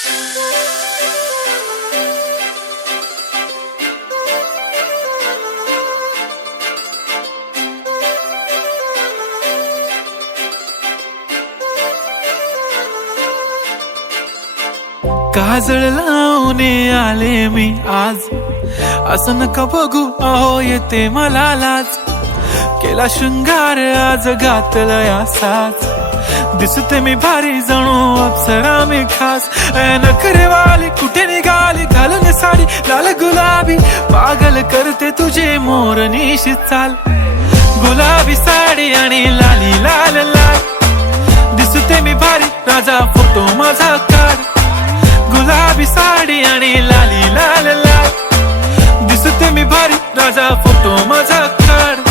काजळ लावून आले मी आज, असं नका बघू अहो येते मला लाज. केला शृंगार आज घातला असाच, दिसते मी भारी जणू अप्सरा मी खास. नखरेवाली कुठे निघाली घालून साडी लाल गुलाबी, पागल करते तुझे मोरनीशी चाल. गुलाबी साडी आणि लाली लाल लाल, दिसते मी भारी राजा फोटो माझा काढ. गुलाबी साडी आणि लाली लाल लाल, दिसते मी भारी राजा फोटो माझा काढ.